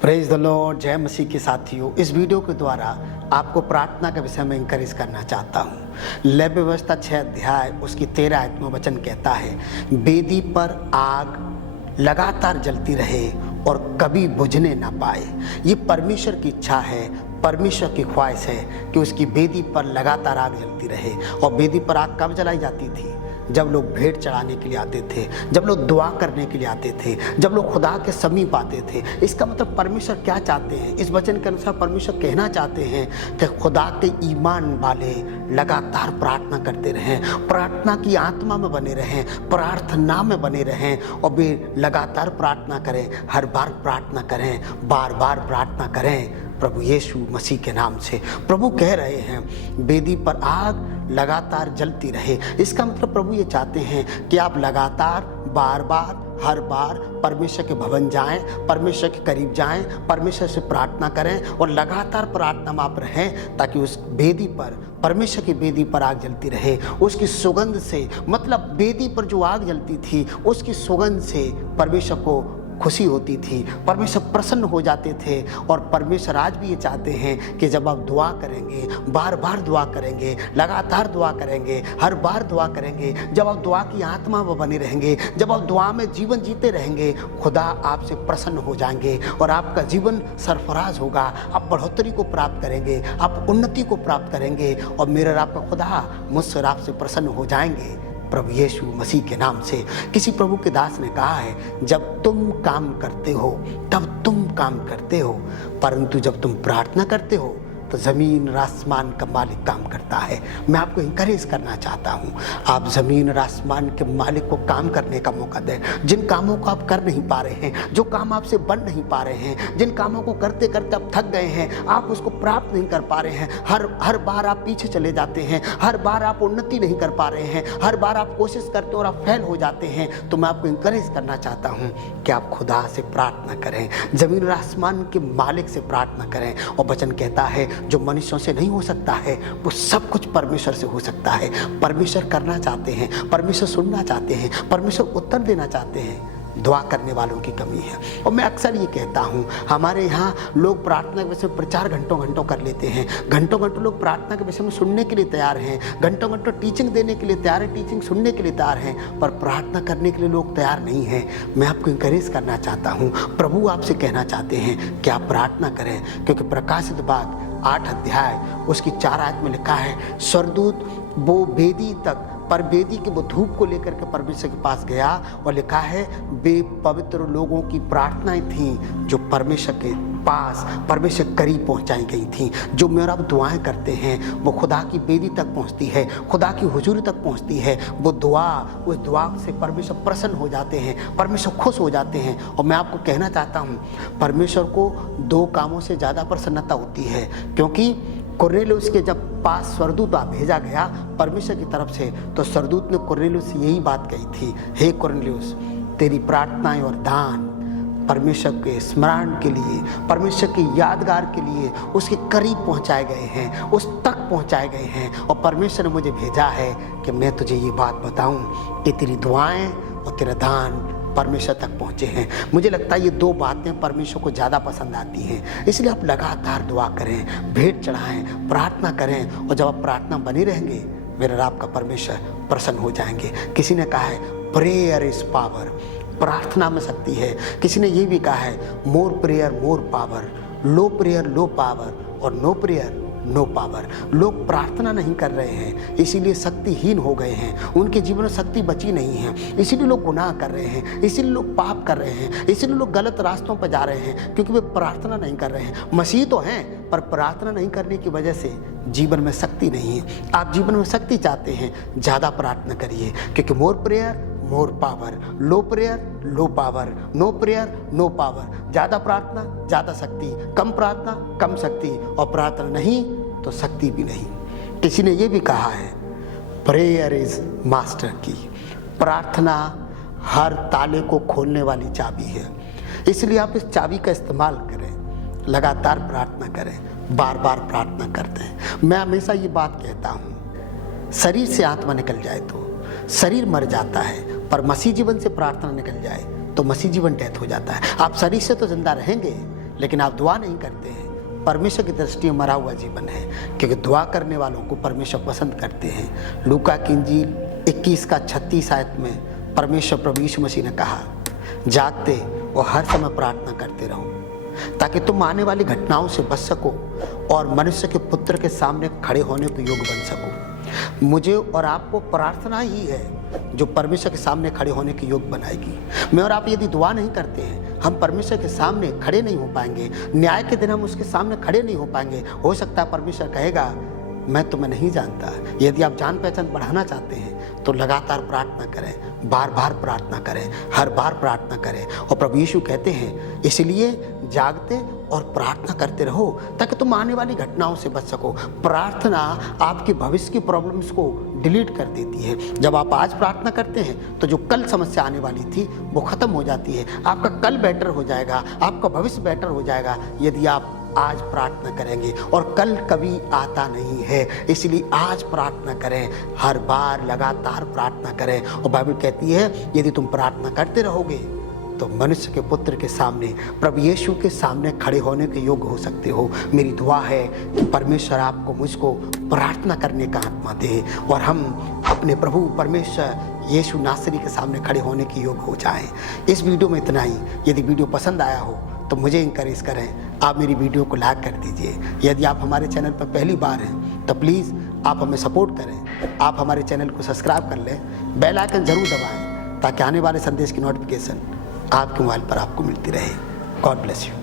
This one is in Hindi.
Praise the Lord. जय मसीह के साथियों, इस वीडियो के द्वारा आपको प्रार्थना के विषय में इंकरेज करना चाहता हूँ। लेवी व्यवस्था 6 अध्याय उसकी 13 आयत में वचन कहता है, वेदी पर आग लगातार जलती रहे और कभी बुझने ना पाए। ये परमेश्वर की इच्छा है, परमेश्वर की ख्वाहिश है कि उसकी वेदी पर लगातार आग जलती रहे। और वेदी पर आग कब जलाई जाती थी? जब लोग भेंट चढ़ाने के लिए आते थे, जब लोग दुआ करने के लिए आते थे, जब लोग खुदा के समीप आते थे। इसका मतलब परमेश्वर क्या चाहते हैं? इस वचन के अनुसार परमेश्वर कहना चाहते हैं कि खुदा के ईमान वाले लगातार प्रार्थना करते रहें, प्रार्थना की आत्मा में बने रहें, प्रार्थना में बने रहें और वे लगातार प्रार्थना करें, हर बार प्रार्थना करें, बार बार प्रार्थना करें प्रभु यीशु मसीह के नाम से। प्रभु कह रहे हैं वेदी पर आग लगातार जलती रहे। इसका मतलब प्रभु ये चाहते हैं कि आप लगातार बार बार हर बार परमेश्वर के भवन जाएं, परमेश्वर के करीब जाएं, परमेश्वर से प्रार्थना करें और लगातार प्रार्थना में आप रहें, ताकि उस वेदी पर, परमेश्वर की वेदी पर आग जलती रहे। उसकी सुगंध से, मतलब वेदी पर जो आग जलती थी उसकी सुगंध से परमेश्वर को खुशी होती थी, परमेश्वर प्रसन्न हो जाते थे। और परमेश्वर आज भी ये चाहते हैं कि जब आप दुआ करेंगे, बार बार दुआ करेंगे, लगातार दुआ करेंगे, हर बार दुआ करेंगे, जब आप दुआ की आत्मा में बने रहेंगे, जब आप दुआ में जीवन जीते रहेंगे, खुदा आपसे प्रसन्न हो जाएंगे और आपका जीवन सरफराज होगा। आप बढ़ोतरी को प्राप्त करेंगे, आप उन्नति को प्राप्त करेंगे और मेरे और आपका खुदा मुझसे और आपसे प्रसन्न हो जाएंगे प्रभु यीशु मसीह के नाम से। किसी प्रभु के दास ने कहा है, जब तुम काम करते हो तब तुम काम करते हो, परंतु जब तुम प्रार्थना करते हो तो ज़मीन और आसमान का मालिक काम करता है। मैं आपको इंकरेज करना चाहता हूँ, आप ज़मीन और आसमान के मालिक को काम करने का मौका दें। जिन कामों को आप कर नहीं पा रहे हैं, जो काम आपसे बन नहीं पा रहे हैं, जिन कामों को करते करते आप थक गए हैं, आप उसको प्राप्त नहीं कर पा रहे हैं, हर बार आप पीछे चले जाते हैं, हर बार आप उन्नति नहीं कर पा रहे हैं, हर बार आप कोशिश करते हो और आप फेल हो जाते हैं, तो मैं आपको इंकरेज करना चाहता हूँ कि आप खुदा से प्रार्थना करें, ज़मीन और आसमान के मालिक से प्रार्थना करें। और वचन कहता है, जो मनुष्यों से नहीं हो सकता है वो सब कुछ परमेश्वर से हो सकता है। परमेश्वर करना चाहते हैं, परमेश्वर सुनना चाहते हैं, परमेश्वर उत्तर देना चाहते हैं। दुआ करने वालों की कमी है। और मैं अक्सर ये कहता हूँ, हमारे यहाँ लोग प्रार्थना के विषय में प्रचार घंटों घंटों कर लेते हैं, घंटों घंटों लोग प्रार्थना के विषय में सुनने के लिए तैयार हैं, घंटों घंटों टीचिंग देने के लिए तैयार है, टीचिंग सुनने के लिए तैयार हैं, पर प्रार्थना करने के लिए लोग तैयार नहीं हैं। मैं आपको इंकरेज करना चाहता हूँ, प्रभु आपसे कहना चाहते हैं कि आप प्रार्थना करें, क्योंकि प्रकाशित बात 8 अध्याय उसकी 4 आयत में लिखा है, स्वर्गदूत वो वेदी तक, पर वेदी के वो धूप को लेकर के परमेश्वर के पास गया और लिखा है, वे पवित्र लोगों की प्रार्थनाएं थीं जो परमेश्वर के पास, परमेश्वर करीब पहुंचाई गई थीं। जो मेरा आप दुआएं करते हैं वो खुदा की वेदी तक पहुंचती है, खुदा की हुजूरी तक पहुंचती है। वो दुआ, उस दुआ से परमेश्वर प्रसन्न हो जाते हैं, परमेश्वर खुश हो जाते हैं। और मैं आपको कहना चाहता हूँ, परमेश्वर को 2 कामों से ज़्यादा प्रसन्नता होती है, क्योंकि कुरनेलियुस के जब पास स्वर्गदूत भेजा गया परमेश्वर की तरफ से, तो स्वर्गदूत ने कुरनेलियुस से यही बात कही थी, हे कुरनेलियुस, तेरी प्रार्थनाएं और दान परमेश्वर के स्मरण के लिए, परमेश्वर की यादगार के लिए उसके करीब पहुंचाए गए हैं, उस तक पहुंचाए गए हैं। और परमेश्वर ने मुझे भेजा है कि मैं तुझे ये बात बताऊं कि तेरी दुआएं और तेरा दान परमेश्वर तक पहुँचे हैं। मुझे लगता है ये 2 बातें परमेश्वर को ज़्यादा पसंद आती हैं। इसलिए आप लगातार दुआ करें, भेंट चढ़ाएं, प्रार्थना करें, और जब आप प्रार्थना बनी रहेंगे, मेरे आपका परमेश्वर प्रसन्न हो जाएंगे। किसी ने कहा है, प्रेयर इज पावर, प्रार्थना में शक्ति है। किसी ने ये भी कहा है, मोर prayer more power, low prayer low power, और नो प्रेयर नो पावर। लोग प्रार्थना नहीं कर रहे हैं, इसीलिए शक्तिहीन हो गए हैं, उनके जीवन में शक्ति बची नहीं है, इसीलिए लोग गुनाह कर रहे हैं, इसीलिए लोग पाप कर रहे हैं, इसीलिए लोग गलत रास्तों पर जा रहे हैं, क्योंकि वे प्रार्थना नहीं कर रहे हैं। मसीह तो हैं, पर प्रार्थना नहीं करने की वजह से जीवन में शक्ति नहीं है। आप जीवन में शक्ति चाहते हैं, ज़्यादा प्रार्थना करिए, क्योंकि more prayer more power, low prayer low power, no prayer no power. ज़्यादा प्रार्थना ज़्यादा शक्ति, कम प्रार्थना कम शक्ति, और प्रार्थना नहीं तो शक्ति भी नहीं। किसी ने ये भी कहा है, प्रेयर इज मास्टर की, प्रार्थना हर ताले को खोलने वाली चाबी है। इसलिए आप इस चाबी का इस्तेमाल करें, लगातार प्रार्थना करें, बार बार प्रार्थना करते हैं। मैं हमेशा ये बात कहता हूँ, शरीर से आत्मा निकल जाए तो शरीर मर जाता है, पर मसीह जीवन से प्रार्थना निकल जाए तो मसीह जीवन डेथ हो जाता है। आप शरीर से तो जिंदा रहेंगे, लेकिन आप दुआ नहीं करते हैं। परमेश्वर की दृष्टि में मरा हुआ जीवन है, क्योंकि दुआ करने वालों को परमेश्वर पसंद करते हैं। लूका की इंजील 21:36 आयत में परमेश्वर प्रभु यीशु मसीह ने कहा, जागते और हर समय प्रार्थना करते रहो, ताकि तुम आने वाली घटनाओं से बच सको और मनुष्य के पुत्र के सामने खड़े होने को योग्य बन सको। मुझे और आपको प्रार्थना ही है जो परमेश्वर के सामने खड़े होने के योग्य बनाएगी। मैं और आप यदि दुआ नहीं करते हैं, हम परमेश्वर के सामने खड़े नहीं हो पाएंगे। न्याय के दिन हम उसके सामने खड़े नहीं हो पाएंगे। हो सकता है परमेश्वर कहेगा, मैं तुम्हें नहीं जानता। यदि आप जान पहचान बढ़ाना चाहते हैं तो लगातार प्रार्थना करें, बार बार प्रार्थना करें, हर बार प्रार्थना करें। और प्रभु यीशु कहते हैं, इसलिए जागते और प्रार्थना करते रहो ताकि तुम आने वाली घटनाओं से बच सको। प्रार्थना आपकी भविष्य की प्रॉब्लम्स को डिलीट कर देती है। जब आप आज प्रार्थना करते हैं तो जो कल समस्या आने वाली थी वो खत्म हो जाती है। आपका कल बेटर हो जाएगा, आपका भविष्य बेटर हो जाएगा यदि आप आज प्रार्थना करेंगे। और कल कभी आता नहीं है, इसलिए आज प्रार्थना करें, हर बार लगातार प्रार्थना करें। और बाइबल कहती है, यदि तुम प्रार्थना करते रहोगे तो मनुष्य के पुत्र के सामने, प्रभु यीशु के सामने खड़े होने के योग्य हो सकते हो। मेरी दुआ है कि परमेश्वर आपको, मुझको प्रार्थना करने का आत्मा दे और हम अपने प्रभु परमेश्वर यीशु नासरी के सामने खड़े होने के योग्य हो जाएं। इस वीडियो में इतना ही। यदि वीडियो पसंद आया हो तो मुझे इंकरेज करें, आप मेरी वीडियो को लाइक कर दीजिए। यदि आप हमारे चैनल पर पहली बार हैं तो प्लीज़ आप हमें सपोर्ट करें। आप हमारे चैनल को सब्सक्राइब कर लें, बेल आइकन ज़रूर दबाएं ताकि आने वाले संदेश की नोटिफिकेशन आपके मोबाइल पर आपको मिलती रहे। God bless you.